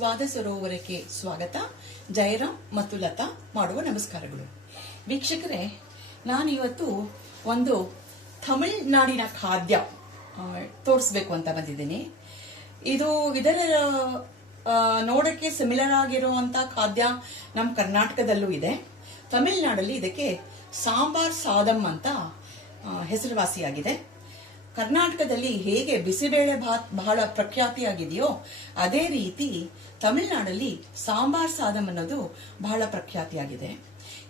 ಸ್ವಾದ ಸರೋವರಕ್ಕೆ ಸ್ವಾಗತ. ಜಯರಾಮ್ ಮತ್ತು ಲತಾ ಮಾಡುವ ನಮಸ್ಕಾರಗಳು. ವೀಕ್ಷಕರೇ ನಾನು ಇವತ್ತು ಒಂದು ತಮಿಳ್ನಾಡಿನ ಖಾದ್ಯ ತೋರಿಸ್ಬೇಕು ಅಂತ ಬಂದಿದ್ದೀನಿ. ಇದು ಇದರ ನೋಡಕ್ಕೆ ಸಿಮಿಲರ್ ಆಗಿರುವಂತ ಖಾದ್ಯ ನಮ್ಮ ಕರ್ನಾಟಕದಲ್ಲೂ ಇದೆ. ತಮಿಳ್ನಾಡಲ್ಲಿ ಇದಕ್ಕೆ ಸಾಂಬಾರ್ ಸಾದಂ ಅಂತ ಹೆಸರುವಾಸಿಯಾಗಿದೆ. ಕರ್ನಾಟಕದಲ್ಲಿ ಹೇಗೆ ಬಿಸಿಬೇಳೆ ಭಾತ್ ಬಹಳ ಪ್ರಖ್ಯಾತಿಯಾಗಿದೆಯೋ ಅದೇ ರೀತಿ ತಮಿಳುನಾಡಲ್ಲಿ ಸಾಂಬಾರ್ ಸಾದಂ ಅನ್ನೋದು ಬಹಳ ಪ್ರಖ್ಯಾತಿಯಾಗಿದೆ.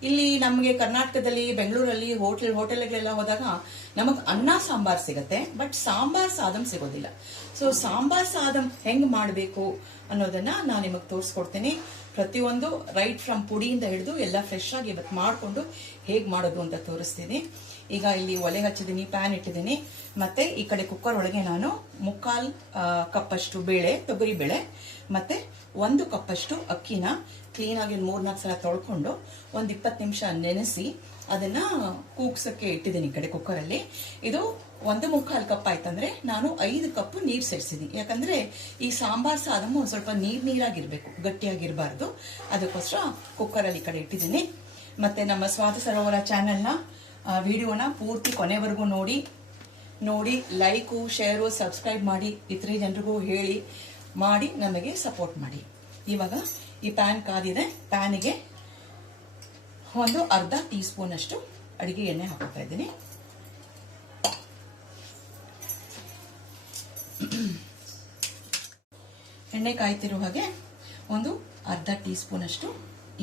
ಇಲ್ಲಿ ನಮಗೆ ಕರ್ನಾಟಕದಲ್ಲಿ, ಬೆಂಗಳೂರಲ್ಲಿ ಹೋಟೆಲ್ ಹೋಟೆಲ್ಗಳೆಲ್ಲ ಹೋದಾಗ ನಮಗೆ ಅನ್ನ ಸಾಂಬಾರ್ ಸಿಗತ್ತೆ, ಬಟ್ ಸಾಂಬಾರ್ ಸಾದಂ ಸಿಗೋದಿಲ್ಲ. ಸೊ ಸಾಂಬಾರ್ ಸಾದಂ ಹೆಂಗ್ ಮಾಡಬೇಕು ಅನ್ನೋದನ್ನ ನಾನು ನಿಮಗೆ ತೋರಿಸ್ಕೊಡ್ತೀನಿ. ಪ್ರತಿಯೊಂದು ರೈಟ್ ಫ್ರಮ್ ಪುಡಿಯಿಂದ ಹಿಡಿದು ಎಲ್ಲ ಫ್ರೆಶ್ ಆಗಿ ಇವತ್ತು ಮಾಡಿಕೊಂಡು ಹೇಗೆ ಮಾಡೋದು ಅಂತ ತೋರಿಸ್ತೀನಿ. ಈಗ ಇಲ್ಲಿ ಒಲೆ ಹಚ್ಚಿದ್ದೀನಿ ಪ್ಯಾನ್ ಇಟ್ಟಿದ್ದೀನಿ. ಮತ್ತೆ ಈ ಕಡೆ ಕುಕ್ಕರ್ ಒಳಗೆ ನಾನು ಮುಕ್ಕಾಲ್ ಕಪ್ಪಷ್ಟು ಬೇಳೆ, ತೊಗರಿ ಬೇಳೆ, ಮತ್ತೆ ಒಂದು ಕಪ್ಪಷ್ಟು ಅಕ್ಕಿನ ಕ್ಲೀನಾಗಿ ಮೂರ್ನಾಲ್ಕು ಸಲ ತೊಳ್ಕೊಂಡು ಒಂದು ಇಪ್ಪತ್ತು ನಿಮಿಷ ನೆನೆಸಿ ಅದನ್ನ ಕೂಗ್ಸಕ್ಕೆ ಇಟ್ಟಿದ್ದೀನಿ ಈ ಕಡೆ ಕುಕ್ಕರಲ್ಲಿ ಇದು ಒಂದು ಮುಕ್ಕಾಲು ಕಪ್ ಆಯ್ತಂದ್ರೆ ನಾನು ಐದು ಕಪ್ ನೀರು ಸೇರಿಸಿದ್ದೀನಿ. ಯಾಕಂದ್ರೆ ಈ ಸಾಂಬಾರ್ ಸಾದಮು ಒಂದ್ ಸ್ವಲ್ಪ ನೀರ್ ನೀರಾಗಿರ್ಬೇಕು, ಗಟ್ಟಿಯಾಗಿರಬಾರ್ದು. ಅದಕ್ಕೋಸ್ಕರ ಕುಕ್ಕರಲ್ಲಿ ಈ ಕಡೆ ಇಟ್ಟಿದ್ದೀನಿ. ಮತ್ತೆ ನಮ್ಮ ಸ್ವಾದ ಸರೋವರ ಚಾನೆಲ್ನ ವಿಡಿಯೋನ ಪೂರ್ತಿ ಕೊನೆವರೆಗೂ ನೋಡಿ ನೋಡಿ ಲೈಕು ಶೇರು ಸಬ್ಸ್ಕ್ರೈಬ್ ಮಾಡಿ, ಇತರೆ ಜನರಿಗೂ ಹೇಳಿ, ಮಾಡಿ, ನಮಗೆ ಸಪೋರ್ಟ್ ಮಾಡಿ. ಇವಾಗ ಈ ಪ್ಯಾನ್ ಕಾದಿದೆ. ಪ್ಯಾನಿಗೆ ಒಂದು ಅರ್ಧ ಟೀ ಸ್ಪೂನ್ ಅಷ್ಟು ಅಡಿಗೆ ಎಣ್ಣೆ ಹಾಕೋತಾ ಇದ್ದೀನಿ. ಎಣ್ಣೆ ಕಾಯ್ತಿರೋ ಹಾಗೆ ಒಂದು ಅರ್ಧ ಟೀ ಸ್ಪೂನ್ ಅಷ್ಟು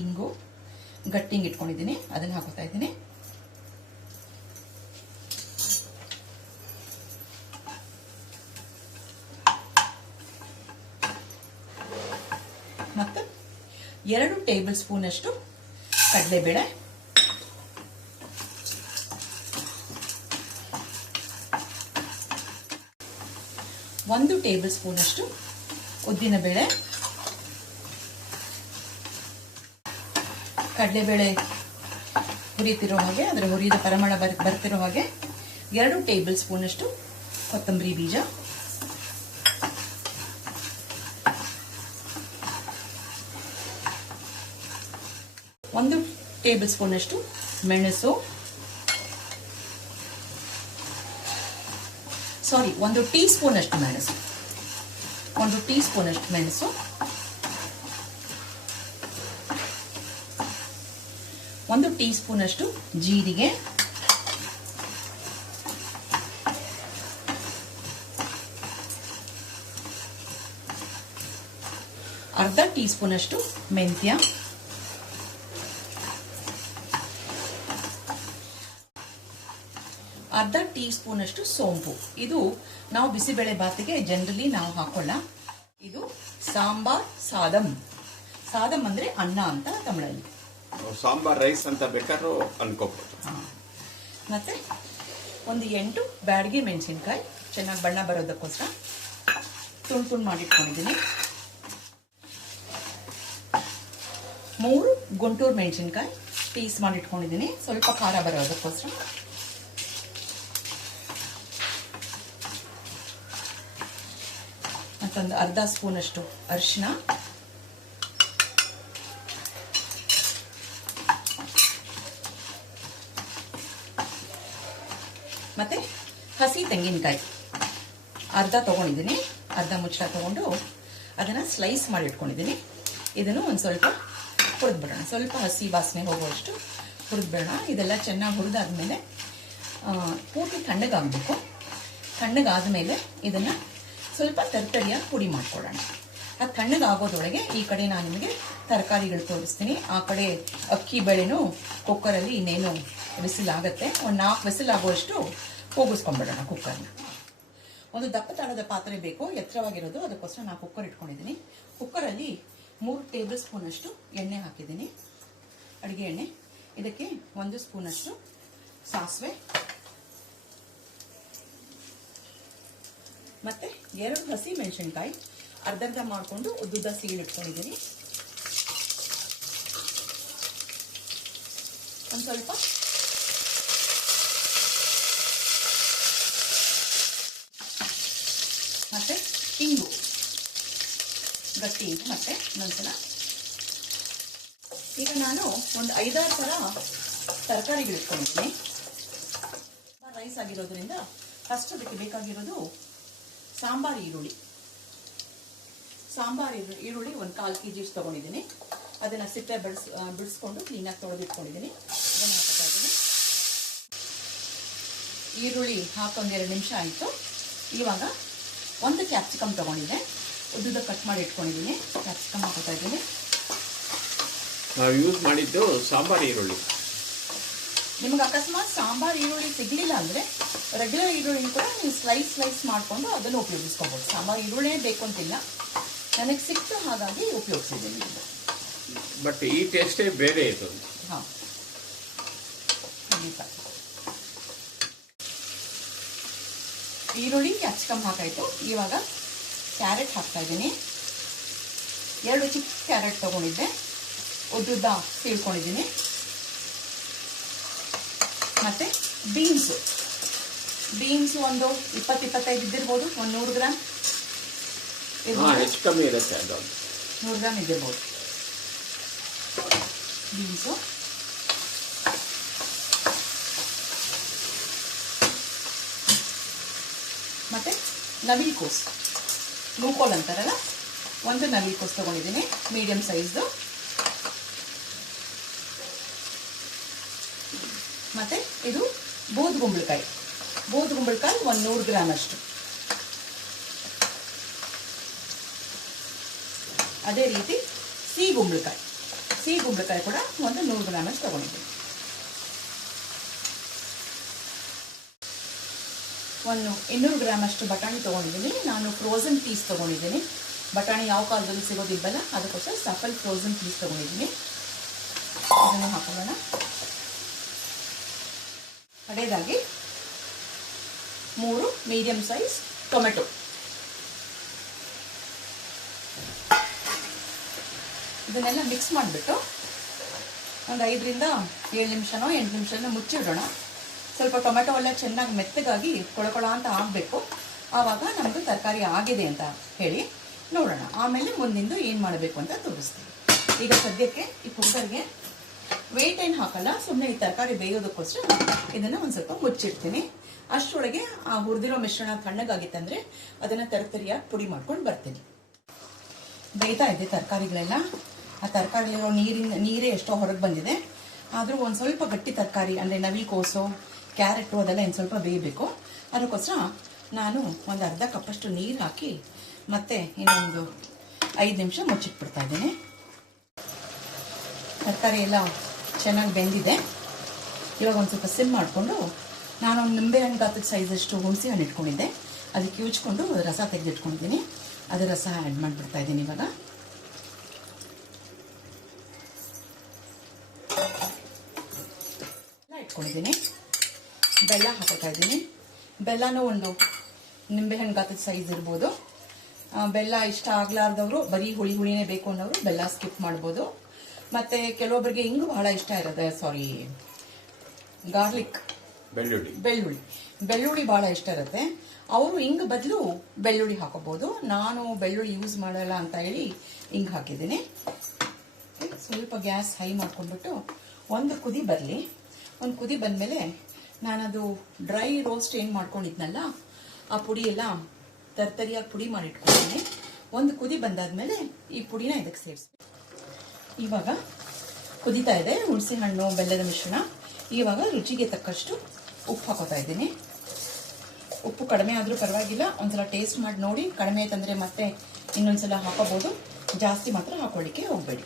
ಇಂಗು, ಗಟ್ಟಿಂಗ್ ಇಟ್ಕೊಂಡಿದ್ದೀನಿ. ಅದನ್ನು ಹಾಕೋತಾ ಇದ್ದೀನಿ ಮತ್ತು ಎರಡು ಟೇಬಲ್ ಸ್ಪೂನ್ ಅಷ್ಟು ಕಡಲೆಬೇಳೆ. ಒಂದು ಟೇಬಲ್ ಸ್ಪೂನ್ ಅಷ್ಟು ಉದ್ದಿನಬೇಳೆ. ಕಡಲೆಬೇಳೆ ಹುರಿತಿರೋ ಹಾಗೆ, ಅದರ ಹುರಿದ ಪರಿಮಳ ಬರ್, ಬರ್ತಿರೋ ಹಾಗೆ ಎರಡು ಟೇಬಲ್ ಸ್ಪೂನ್ ಅಷ್ಟು ಕೊತ್ತಂಬರಿ ಬೀಜ. ಒಂದು ಟೇಬಲ್ ಸ್ಪೂನ್ ಅಷ್ಟು ಮೆಣಸು. ಸಾರಿ ಒಂದು ಟೀ ಸ್ಪೂನ್ ಅಷ್ಟು ಮೆಣಸು. ಒಂದು ಟೀ ಸ್ಪೂನ್ ಅಷ್ಟು ಮೆಣಸು. ಒಂದು ಟೀ ಸ್ಪೂನ್ ಅಷ್ಟು ಜೀರಿಗೆ. ಅರ್ಧ ಟೀ ಸ್ಪೂನ್ ಅಷ್ಟು ಮೆಂತ್ಯ ಅರ್ಧ ಟೀ ಸ್ಪೂನ್ ಅಷ್ಟು ಸೋಂಪು. ಇದು ನಾವು ಬಿಸಿಬೇಳೆ ಬಾತಿಗೆ ಜನರಲಿ ನಾವು ಹಾಕೋಣ ಇದು ಸಾಂಬಾರ್ ಸಾದಂ ಸಾದಂ ಅಂದರೆ ಅನ್ನ ಅಂತ ತಮಿಳಲ್ಲಿ. ಸಾಂಬಾರ್ ರೈಸ್ ಅಂತ ಬೇಕಾದ್ರೂ ಅನ್ಕೋಬಹುದು. ಮತ್ತೆ ಒಂದು ಎಂಟು ಬ್ಯಾಡಗಿ ಮೆಣಸಿನ್ಕಾಯಿ. ಚೆನ್ನಾಗಿ ಬಣ್ಣ ಬರೋದಕ್ಕೋಸ್ಕರ ತುಂಡು ತುಂಡು ಮಾಡಿಟ್ಕೊಂಡಿದ್ದೀನಿ. ಮೂರು ಗುಂಟೂರು ಮೆಣಸಿನ್ಕಾಯಿ ಪೀಸ್ ಮಾಡಿಟ್ಕೊಂಡಿದ್ದೀನಿ. ಸ್ವಲ್ಪ ಖಾರ ಬರೋದಕ್ಕೋಸ್ಕರ. ಮತ್ತೊಂದು ಅರ್ಧ ಸ್ಪೂನ್ ಅಷ್ಟು ಅರಿಶಿನ ಮತ್ತೆ ಹಸಿ ತೆಂಗಿನಕಾಯಿ. ಅರ್ಧ ತಗೊಂಡಿದ್ದೀನಿ, ಅರ್ಧ ಮುಚ್ಚಳ ತಗೊಂಡು ಅದನ್ನು ಸ್ಲೈಸ್ ಮಾಡಿ ಇಟ್ಕೊಂಡಿದ್ದೀನಿ. ಇದನ್ನು ಒಂದು ಸ್ವಲ್ಪ ಹುರಿದ್ಬಿಡೋಣ. ಸ್ವಲ್ಪ ಹಸಿ ವಾಸನೆ ಹೋಗುವಷ್ಟು ಹುರಿದ್ಬಿಡೋಣ. ಇದೆಲ್ಲ ಚೆನ್ನಾಗಿ ಹುರಿದಾದ್ಮೇಲೆ ಪೂರ್ತಿ ತಣ್ಣಗಾಗಬೇಕು. ತಣ್ಣಗಾದ ಮೇಲೆ ಇದನ್ನು ಸ್ವಲ್ಪ ತರ್ತರಿಯಾಗಿ ಪುಡಿ ಮಾಡ್ಕೊಳ್ಳೋಣ. ಅದು ತಣ್ಣಗಾಗೋದೊಳಗೆ ಈ ಕಡೆ ನಾನು ನಿಮಗೆ ತರಕಾರಿಗಳು ತೋರಿಸ್ತೀನಿ. ಆ ಕಡೆ ಅಕ್ಕಿ ಬೇಳೆನೂ ಕುಕ್ಕರಲ್ಲಿ ಇನ್ನೇನು ಬಿಸಿಲಾಗತ್ತೆ. ಒಂದು ನಾಲ್ಕು ಬಿಸಿಲಾಗುವಷ್ಟು ಕೂಗಿಸ್ಕೊಂಡ್ಬಿಡೋಣ ಕುಕ್ಕರ್ನ ಒಂದು ದಪ್ಪ ತಳದ ಪಾತ್ರೆ ಬೇಕು. ಎತ್ತರವಾಗಿರೋದು. ಅದಕ್ಕೋಸ್ಕರ ನಾನು ಕುಕ್ಕರ್ ಇಟ್ಕೊಂಡಿದ್ದೀನಿ. ಕುಕ್ಕರಲ್ಲಿ ಮೂರು ಟೇಬಲ್ ಸ್ಪೂನಷ್ಟು ಎಣ್ಣೆ ಹಾಕಿದ್ದೀನಿ. ಅಡುಗೆ ಎಣ್ಣೆ. ಇದಕ್ಕೆ ಒಂದು ಸ್ಪೂನಷ್ಟು ಸಾಸಿವೆ. ಮತ್ತೆ ಎರಡು ಹಸಿ ಮೆಣಸಿನ್ಕಾಯಿ ಅರ್ಧರ್ಧ ಮಾಡಿಕೊಂಡು ಉದ್ದುದ್ದ ಸೀಳು ಇಟ್ಕೊಂಡಿದ್ದೀನಿ. ಒಂದು ಸ್ವಲ್ಪ. ಮತ್ತೆ ಇಂಗು. ಗಟ್ಟಿ ಇಂಗು ಮತ್ತೆ ನಂತರ ಈಗ ನಾನು ಒಂದು ಐದಾರು ಥರ ತರಕಾರಿಗಳು ಇಟ್ಕೊಂಡಿದ್ದೀನಿ ರೈಸ್ ಆಗಿರೋದ್ರಿಂದ ಫಸ್ಟ್ ಅದಕ್ಕೆ ಬೇಕಾಗಿರೋದು ಸಾಂಬಾರ್ ಈರುಳ್ಳಿ. ಸಾಂಬಾರ್ ಈರು- ಈರುಳ್ಳಿ ಒಂದು ಕಾಲು ಕೆ ಜಿಸ್ ತೊಗೊಂಡಿದ್ದೀನಿ. ಅದನ್ನು ಸಿಪ್ಪೆ ಬಿಡಿಸ್ ಬಿಡಿಸ್ಕೊಂಡು ಕ್ಲೀನಾಗಿ ತೊಳೆದಿಟ್ಕೊಂಡಿದ್ದೀನಿ. ಅದನ್ನು ಹಾಕೋತಾ ಇದ್ದೀನಿ. ಈರುಳ್ಳಿ ಹಾಕೊಂದು ಎರಡು ನಿಮಿಷ ಆಯಿತು. ಇವಾಗ ಒಂದು ಕ್ಯಾಪ್ಸಿಕಮ್ ತೊಗೊಂಡಿದ್ದೆ. ಉದ್ದುದ ಕಟ್ ಮಾಡಿ ಇಟ್ಕೊಂಡಿದ್ದೀನಿ. ಕ್ಯಾಪ್ಸಿಕಮ್ ಹಾಕೋತಾ ಇದ್ದೀನಿ. ನಾವು ಯೂಸ್ ಮಾಡಿದ್ದು ಸಾಂಬಾರು ಈರುಳ್ಳಿ. ನಿಮ್ಗೆ ಅಕಸ್ಮಾತ್ ಸಾಂಬಾರ್ ಈರುಳ್ಳಿ ಸಿಗಲಿಲ್ಲ ಅಂದರೆ ರೆಗ್ಯುಲರ್ ಈರುಳ್ಳಿ ಕೂಡ ನೀವು ಸ್ಲೈಸ್ ಸ್ಲೈಸ್ ಮಾಡಿಕೊಂಡು ಅದನ್ನು ಉಪಯೋಗಿಸ್ಕೋಬೋದು. ಸಾಂಬಾರ್ ಈರುಳ್ಳಿನೇ ಬೇಕು ಅಂತಿಲ್ಲ. ನನಗೆ ಸಿಕ್ತು ಹಾಗಾಗಿ ಉಪಯೋಗಿಸಿದ್ದೀನಿ. ಬಟ್ ಈ ಟೇಸ್ಟೇ ಬೇರೆ ಇದು. ಹಾಂ. ಖಂಡಿತ. ಈರುಳ್ಳಿ ಕ್ಯಾಪ್ಸಿಕಮ್ ಹಾಕಾಯಿತು. ಇವಾಗ ಕ್ಯಾರೆಟ್ ಹಾಕ್ತಾ ಇದ್ದೀನಿ. ಎರಡು ಚಿಕ್ಕ ಕ್ಯಾರೆಟ್ ತೊಗೊಂಡಿದ್ದೆ. ಉದ್ದುದ್ದ ಸೀಳ್ಕೊಂಡಿದ್ದೀನಿ. ಮತ್ತೆ ಬೀನ್ಸು. ಬೀನ್ಸ್ ಒಂದು ಇಪ್ಪತ್ತು ಇಪ್ಪತ್ತೈದು ಇದ್ದಿರ್ಬೋದು ಒಂದು ನೂರು ಗ್ರಾಮ್ ಕಮ್ಮಿ ಇರುತ್ತೆ ಅದು. ನೂರು ಗ್ರಾಮ್ ಇದ್ದಿರ್ಬೋದು. ಬೀನ್ಸು. ಮತ್ತೆ ನವಿಲ್ಕೋಸ್ ನೂಕೋಲ್ ಅಂತಾರಲ್ಲ? ಒಂದು ನವಿಲ್ಕೋಸ್ ತಗೊಂಡಿದ್ದೀನಿ ಮೀಡಿಯಂ ಸೈಜ್ದು. ಮತ್ತೆ ಇದು ಬೂದ್ಗುಂಬಳಕಾಯಿ ಬೂದ್ಗುಂಬಳಕಾಯಿ ಒಂದು ನೂರು ಗ್ರಾಮ್ ಅಷ್ಟು. ಅದೇ ರೀತಿ ಸಿಹಿ ಗುಂಬಳಕಾಯಿ. ಸಿಹಿ ಗುಂಬಳಕಾಯಿ ಕೂಡ ಒಂದು ನೂರು ಗ್ರಾಮ್ ಅಷ್ಟು ತಗೊಂಡಿದ್ದೀನಿ ಒಂದು ಇನ್ನೂರು ಗ್ರಾಮ್ ಅಷ್ಟು ಬಟಾಣಿ ತೊಗೊಂಡಿದ್ದೀನಿ. ನಾನು ಫ್ರೋಸನ್ ಪೀಸ್ ತೊಗೊಂಡಿದ್ದೀನಿ. ಬಟಾಣಿ ಯಾವ ಕಾಲದಲ್ಲೂ ಸಿಗೋದಿಲ್ಲ ಅದಕ್ಕೋಸ್ಕರ ಸಫಲ್ ಫ್ರೋಸನ್ ಪೀಸ್ ತೊಗೊಂಡಿದ್ದೀನಿ. ಅದನ್ನು ಹಾಕೊಳ್ಳೋಣ. ಕಡೆಯದಾಗಿ ಮೂರು ಮೀಡಿಯಂ ಸೈಜ್ ಟೊಮೆಟೊ. ಇದನ್ನೆಲ್ಲ ಮಿಕ್ಸ್ ಮಾಡಿಬಿಟ್ಟು ಒಂದು ಐದರಿಂದ ಏಳು ನಿಮಿಷನೋ ಎಂಟು ನಿಮಿಷನೋ ಮುಚ್ಚಿಡೋಣ. ಸ್ವಲ್ಪ ಟೊಮೆಟೊ ಎಲ್ಲ ಚೆನ್ನಾಗಿ ಮೆತ್ತಗಾಗಿ ಕೊಳಕೊಳ ಅಂತ ಆಗಬೇಕು. ಆವಾಗ ನಮ್ಮದು ತರಕಾರಿ ಆಗಿದೆ ಅಂತ ಹೇಳಿ ನೋಡೋಣ. ಆಮೇಲೆ ಮುಂದಿಂದು ಏನು ಮಾಡಬೇಕು ಅಂತ ತೋರಿಸ್ತೀವಿ ಈಗ ಸದ್ಯಕ್ಕೆ ಈ ಕುಕ್ಕರ್ಗೆ ವೇಟ್ ಏನು ಹಾಕಲ್ಲ ಸುಮ್ಮನೆ ಈ ತರಕಾರಿ ಬೇಯೋದಕ್ಕೋಸ್ಕರ ಇದನ್ನು ಒಂದು ಸ್ವಲ್ಪ ಮುಚ್ಚಿಡ್ತೀನಿ. ಅಷ್ಟರೊಳಗೆ ಆ ಹುರಿದಿರೋ ಮಿಶ್ರಣ ತಣ್ಣಗಾಗಿತ್ತಂದ್ರೆ ಅದನ್ನು ತರತರಿಯಾಗಿ ಪುಡಿ ಮಾಡ್ಕೊಂಡು ಬರ್ತೀನಿ. ಬೇಯ್ತಾ ಇದೆ ತರಕಾರಿಗಳೆಲ್ಲ. ಆ ತರಕಾರಿಲಿರೋ ನೀರಿನ, ನೀರೇ ಎಷ್ಟೋ ಹೊರಗೆ ಬಂದಿದೆ. ಆದರೂ ಒಂದು ಸ್ವಲ್ಪ ಗಟ್ಟಿ ತರಕಾರಿ, ಅಂದರೆ ನವಿಕೋಸು ಕ್ಯಾರೆಟು ಅದೆಲ್ಲ ಇನ್ನು ಸ್ವಲ್ಪ ಬೇಯಬೇಕು. ಅದಕ್ಕೋಸ್ಕರ ನಾನು ಒಂದು ಅರ್ಧ ಕಪ್ಪಷ್ಟು ನೀರು ಹಾಕಿ ಮತ್ತೆ ಇನ್ನೊಂದು ಐದು ನಿಮಿಷ ಮುಚ್ಚಿಟ್ಬಿಡ್ತಾ ಇದ್ದೀನಿ. ತರಕಾರಿ ಎಲ್ಲ ಚೆನ್ನಾಗಿ ಬೆಂದಿದೆ. ಇವಾಗ ಒಂದು ಸ್ವಲ್ಪ ಸಿಮ್ ಮಾಡಿಕೊಂಡು ನಾನೊಂದು ನಿಂಬೆಹಣ್ಣು ಗಾತ್ರದ ಸೈಜಷ್ಟು ಹುಣಸೆ ಹಣ್ಣು ಇಟ್ಕೊಂಡಿದ್ದೆ. ಅದಕ್ಕೆ ಯೂಚ್ಕೊಂಡು ರಸ ತೆಗೆದಿಟ್ಕೊಂಡಿದ್ದೀನಿ. ಅದು ರಸ ಆ್ಯಡ್ ಮಾಡಿಬಿಡ್ತಾ ಇದ್ದೀನಿ ಇವಾಗ. ಇಟ್ಕೊಂಡಿದ್ದೀನಿ. ಬೆಲ್ಲ ಹಾಕೋತಾ ಇದ್ದೀನಿ. ಬೆಲ್ಲನೂ ಒಂದು ನಿಂಬೆಹಣ್ಣು ಗಾತ್ರದ ಸೈಜ್ ಇರ್ಬೋದು. ಬೆಲ್ಲ ಇಷ್ಟ ಆಗ್ಲಾರ್ದವರು ಬರೀ ಹುಳಿ ಹುಳಿನೇ ಬೇಕು ಅನ್ನೋರು ಬೆಲ್ಲ ಸ್ಕಿಪ್ ಮಾಡ್ಬೋದು. ಮತ್ತೆ ಕೆಲವೊಬ್ಬರಿಗೆ ಹಿಂಗು ಬಹಳ ಇಷ್ಟ ಇರುತ್ತೆ ಸಾರಿ ಗಾರ್ಲಿಕ್ ಬೆಳ್ಳುಳ್ಳಿ. ಬೆಳ್ಳುಳ್ಳಿ. ಬೆಳ್ಳುಳ್ಳಿ ಬಹಳ ಇಷ್ಟ ಇರುತ್ತೆ. ಅವರು ಹಿಂಗ್ ಬದಲು ಬೆಳ್ಳುಳ್ಳಿ ಹಾಕೋಬಹುದು. ನಾನು ಬೆಳ್ಳುಳ್ಳಿ ಯೂಸ್ ಮಾಡಲ್ಲ ಅಂತ ಹೇಳಿ ಹಿಂಗ್ ಹಾಕಿದ್ದೀನಿ. ಸ್ವಲ್ಪ ಗ್ಯಾಸ್ ಹೈ ಮಾಡ್ಕೊಂಡ್ಬಿಟ್ಟು ಒಂದು ಕುದಿ ಬರಲಿ. ಒಂದು ಕುದಿ ಬಂದಮೇಲೆ ನಾನದು ಡ್ರೈ ರೋಸ್ಟ್ ಏನು ಮಾಡ್ಕೊಂಡಿದ್ನಲ್ಲ ಆ ಪುಡಿ ಎಲ್ಲ ತರ್ತರಿಯಾಗಿ ಪುಡಿ ಮಾಡಿ ಇಟ್ಕೊಂಡಿದ್ದೀನಿ. ಒಂದು ಕುದಿ ಬಂದಾದ್ಮೇಲೆ ಈ ಪುಡಿನ ಇದಕ್ಕೆ ಸೇರಿಸಿ ಇವಾಗ ಕುದೀತಾ ಇದೆ, ಹುಣಸೆ ಹಣ್ಣು, ಬೆಲ್ಲದ ಮಿಶ್ರಣ. ಇವಾಗ ರುಚಿಗೆ ತಕ್ಕಷ್ಟು ಉಪ್ಪು ಹಾಕೋತಾ ಇದ್ದೀನಿ. ಉಪ್ಪು ಕಡಿಮೆ ಆದರೂ ಪರವಾಗಿಲ್ಲ, ಒಂದ್ಸಲ ಟೇಸ್ಟ್ ಮಾಡಿ ನೋಡಿ. ಕಡಿಮೆ ಆಯ್ತಂದ್ರೆ ಮತ್ತೆ ಇನ್ನೊಂದ್ಸಲ ಹಾಕೋಬಹುದು ಜಾಸ್ತಿ ಮಾತ್ರ ಹಾಕೊಳ್ಳಿಕ್ಕೆ ಹೋಗಬೇಡಿ.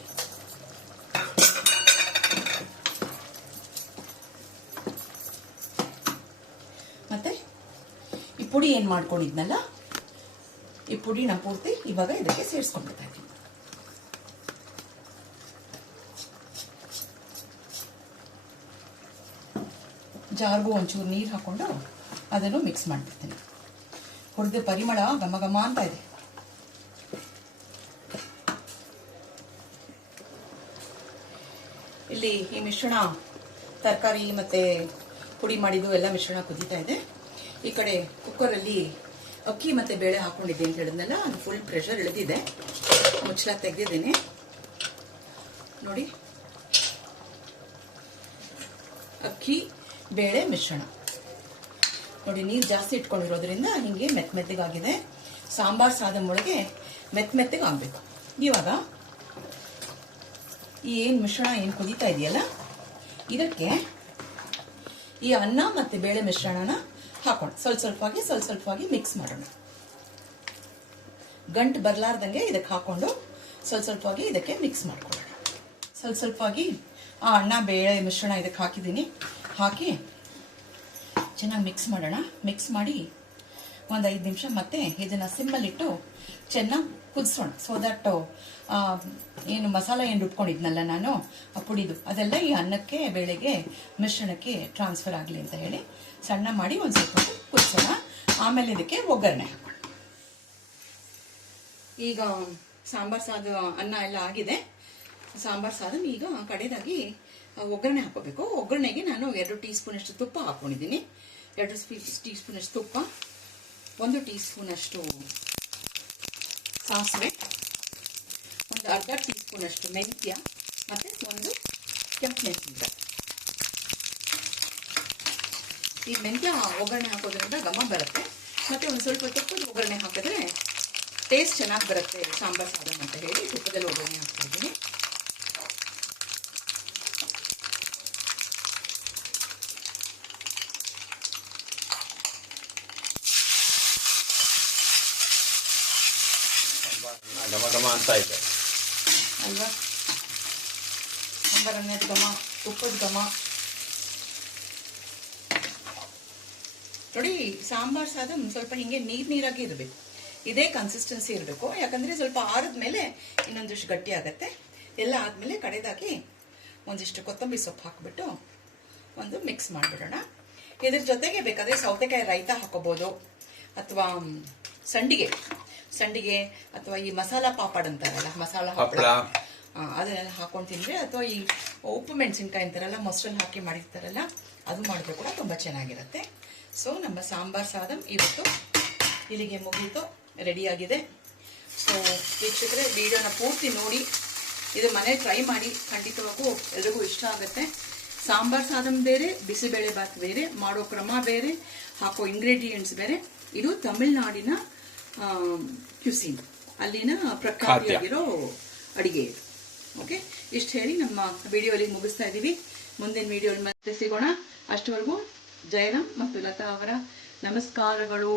ಮತ್ತೆ ಈ ಪುಡಿ ಏನು ಮಾಡ್ಕೊಂಡಿದ್ನಲ್ಲ? ಈ ಪುಡಿನ ಪೂರ್ತಿ ಇವಾಗ ಇದಕ್ಕೆ ಸೇರಿಸ್ಕೊಂಡ್ಬಿಡ್ತಾ ಇದ್ದೀನಿ. ಜಾರ್ಗೂ ಒಂಚೂರು ನೀರು ಹಾಕೊಂಡು ಅದನ್ನು ಮಿಕ್ಸ್ ಮಾಡಿಬಿಡ್ತೀನಿ. ಹುರಿದ ಪರಿಮಳ ಘಮ ಘಮ ಅಂತ ಇದೆ. ಇಲ್ಲಿ ಈ ಮಿಶ್ರಣ, ತರಕಾರಿ ಮತ್ತೆ ಪುಡಿ ಮಾಡಿದ್ದು ಎಲ್ಲ ಮಿಶ್ರಣ ಕುದೀತಾ ಇದೆ. ಈ ಕಡೆ ಕುಕ್ಕರಲ್ಲಿ ಅಕ್ಕಿ ಮತ್ತೆ ಬೇಳೆ ಹಾಕೊಂಡಿದ್ದೆ ಅಂತ ಹೇಳಿದ್ನಲ್ಲ, ಅದು ಫುಲ್ ಪ್ರೆಷರ್ ಇಳಿದಿದೆ. ಮುಚ್ಚಳ ತೆಗೆದಿದ್ದೀನಿ. ನೋಡಿ. ಅಕ್ಕಿ ಬೇಳೆ ಮಿಶ್ರಣ. ನೋಡಿ, ನೀರು ಜಾಸ್ತಿ ಇಟ್ಕೊಂಡಿರೋದ್ರಿಂದ ಹಿಂಗೆ ಮೆತ್ತ ಮೆತ್ತಗಾಗಿದೆ. ಸಾಂಬಾರ್ ಸಾದ ಮೊಳಗೆ ಮೆತ್ತ ಮೆತ್ತಗೆ ಆಗಬೇಕು. ಇವಾಗ ಈ ಏನು ಮಿಶ್ರಣ, ಏನು ಕುದೀತಾ ಇದೆಯಲ್ಲ, ಇದಕ್ಕೆ ಈ ಅನ್ನ ಮತ್ತು ಬೇಳೆ ಮಿಶ್ರಣನ ಹಾಕೋಣ. ಸ್ವಲ್ಪ ಸ್ವಲ್ಪವಾಗಿ ಸ್ವಲ್ಪ ಸ್ವಲ್ಪವಾಗಿ ಮಿಕ್ಸ್ ಮಾಡೋಣ. ಗಂಟು ಬರಲಾರ್ದಂಗೆ ಇದಕ್ಕೆ ಹಾಕೊಂಡು ಸ್ವಲ್ಪ ಸ್ವಲ್ಪವಾಗಿ ಇದಕ್ಕೆ ಮಿಕ್ಸ್ ಮಾಡ್ಕೊಳ್ಳೋಣ. ಸ್ವಲ್ಪ ಸ್ವಲ್ಪವಾಗಿ ಆ ಅನ್ನ, ಬೇಳೆ ಮಿಶ್ರಣ ಇದಕ್ಕೆ ಹಾಕಿದ್ದೀನಿ. ಹಾಕಿ ಚೆನ್ನಾಗಿ ಮಿಕ್ಸ್ ಮಾಡೋಣ. ಮಿಕ್ಸ್ ಮಾಡಿ ಒಂದು ಐದು ನಿಮಿಷ ಮತ್ತೆ ಇದನ್ನು ಸಿಮ್ಮಲ್ಲಿಟ್ಟು ಚೆನ್ನಾಗಿ ಕುದಿಸೋಣ. ಸೊ ದಟ್ ಏನು ಮಸಾಲ ಏನು ರುಬ್ಕೊಂಡಿದ್ನಲ್ಲ ನಾನು ಪುಡಿದು. ಅದೆಲ್ಲ ಈ ಅನ್ನಕ್ಕೆ, ಬೇಳೆಗೆ ಮಿಶ್ರಣಕ್ಕೆ ಟ್ರಾನ್ಸ್ಫರ್ ಆಗಲಿ ಅಂತ ಹೇಳಿ ಸಣ್ಣ ಮಾಡಿ ಒಂದು ಸ್ವಲ್ಪ ಕುದಿಸೋಣ. ಆಮೇಲೆ ಇದಕ್ಕೆ ಒಗ್ಗರಣೆ ಈಗ ಸಾಂಬಾರ್ ಸಾದು ಅನ್ನ ಎಲ್ಲ ಆಗಿದೆ. ಸಾಂಬಾರ್ ಸಾದು ಈಗ ಕಡೆದಾಗಿ ಒಗ್ಗರಣೆ ಹಾಕೋಬೇಕು ಒಗ್ಗರಣೆಗೆ ನಾನು ಎರಡು ಟೀ ಸ್ಪೂನ್ ಅಷ್ಟು ತುಪ್ಪ ಹಾಕೊಂಡಿದ್ದೀನಿ ಎರಡು ಟೀ ಸ್ಪೂನ್ ಅಷ್ಟು ತುಪ್ಪ, ಒಂದು ಟೀ ಸ್ಪೂನ್ ಅಷ್ಟು ಸಾಸಿವೆ, ಒಂದು ಅರ್ಧ ಟೀ ಸ್ಪೂನ್ ಅಷ್ಟು ಮೆಂತ್ಯ, ಮತ್ತೆ ಒಂದು ಕೆಂಪು ಮೆಂತ್ಯ ಈ ಮೆಂತ್ಯ ಒಗ್ಗರಣೆ ಹಾಕೋದ್ರಿಂದ ಘಮ ಬರುತ್ತೆ. ಮತ್ತೆ ಒಂದು ಸ್ವಲ್ಪ ತುಪ್ಪದ ಒಗ್ಗರಣೆ ಹಾಕಿದ್ರೆ ಟೇಸ್ಟ್ ಚೆನ್ನಾಗಿ ಬರುತ್ತೆ ಸಾಂಬಾರ್ ಸಾಧನ ಅಂತ ಹೇಳಿ ತುಪ್ಪದಲ್ಲಿ ಒಗ್ಗರಣೆ ಹಾಕ್ತಾ ಘಮ ಘಮ ಇದೆ ಅಲ್ವಾ ನೋಡಿ, ಸಾಂಬಾರ್ ಸಾದಂ ಸ್ವಲ್ಪ ಹಿಂಗೆ ನೀರ್ ನೀರಾಗಿ ಇರಬೇಕು. ಇದೇ ಕನ್ಸಿಸ್ಟೆನ್ಸಿ ಇರಬೇಕು. ಯಾಕಂದ್ರೆ ಸ್ವಲ್ಪ ಆರಿದ ಮೇಲೆ ಇನ್ನೊಂದಿಷ್ಟು ಗಟ್ಟಿ ಆಗತ್ತೆ. ಎಲ್ಲ ಆದ್ಮೇಲೆ ಕಡೆದಾಗಿ ಒಂದಿಷ್ಟು ಕೊತ್ತಂಬರಿ ಸೊಪ್ಪು ಹಾಕ್ಬಿಟ್ಟು ಒಂದು ಮಿಕ್ಸ್ ಮಾಡಿಬಿಡೋಣ. ಇದ್ರ ಜೊತೆಗೆ ಬೇಕಾದ್ರೆ ಸೌತೆಕಾಯಿ ರೈತ ಹಾಕೋಬಹುದು ಅಥವಾ ಸಂಡಿಗೆ. ಸಂಡಿಗೆ ಅಥವಾ ಈ ಮಸಾಲ ಪಾಪಡ್ ಅಂತಾರಲ್ಲ ಮಸಾಲ ಹಪ್ಪಳ. ಅದನ್ನೆಲ್ಲ ಹಾಕೊಂಡು ತಿಂದ್ರೆ ಅಥವಾ ಈ ಉಪ್ಪು ಮೆಣಸಿನ್ಕಾಯಿ ಅಂತಾರಲ್ಲ ಮೊಸರಲ್ಲಿ ಹಾಕಿ ಮಾಡಿರ್ತಾರಲ್ಲ ಅದು ಮಾಡಿದ್ರೆ ಕೂಡ ತುಂಬ ಚೆನ್ನಾಗಿರುತ್ತೆ. ಸೊ ನಮ್ಮ ಸಾಂಬಾರ್ ಸಾದಂ ಇವತ್ತು ಇಲ್ಲಿಗೆ ಮುಗೀತು ರೆಡಿಯಾಗಿದೆ ಸೊ ವೀಕ್ಷಕರೇ ವಿಡಿಯೋನ ಪೂರ್ತಿ ನೋಡಿ ಇದು ಮನೆ ಟ್ರೈ ಮಾಡಿ ಖಂಡಿತವಾಗೂ ಎಲ್ರಿಗೂ ಇಷ್ಟ ಆಗುತ್ತೆ. ಸಾಂಬಾರ್ ಸಾದಂ ಬೇರೆ ಬಿಸಿಬೇಳೆ ಬಾತ್ ಬೇರೆ ಮಾಡೋ ಕ್ರಮ ಬೇರೆ ಹಾಕೋ ಇಂಗ್ರೀಡಿಯೆಂಟ್ಸ್ ಬೇರೆ. ಇದು ತಮಿಳ್ನಾಡಿನ ಕ್ಯುಸಿನ್. ಅಲ್ಲಿನ ಪ್ರಖ್ಯಾತಿಯಾಗಿರೋ ಅಡಿಗೆ ಇದು. ಓಕೆ ಇಷ್ಟು ಹೇಳಿ ನಮ್ಮ ವಿಡಿಯೋ ಅಲ್ಲಿ ಮುಗಿಸ್ತಾ ಇದ್ದೀವಿ ಮುಂದಿನ ವಿಡಿಯೋ ಮತ್ತೆ ಸಿಗೋಣ. ಅಷ್ಟವರೆಗೂ ಜಯರಾಮ್ ಮತ್ತು ಲತಾ ಅವರ ನಮಸ್ಕಾರಗಳು.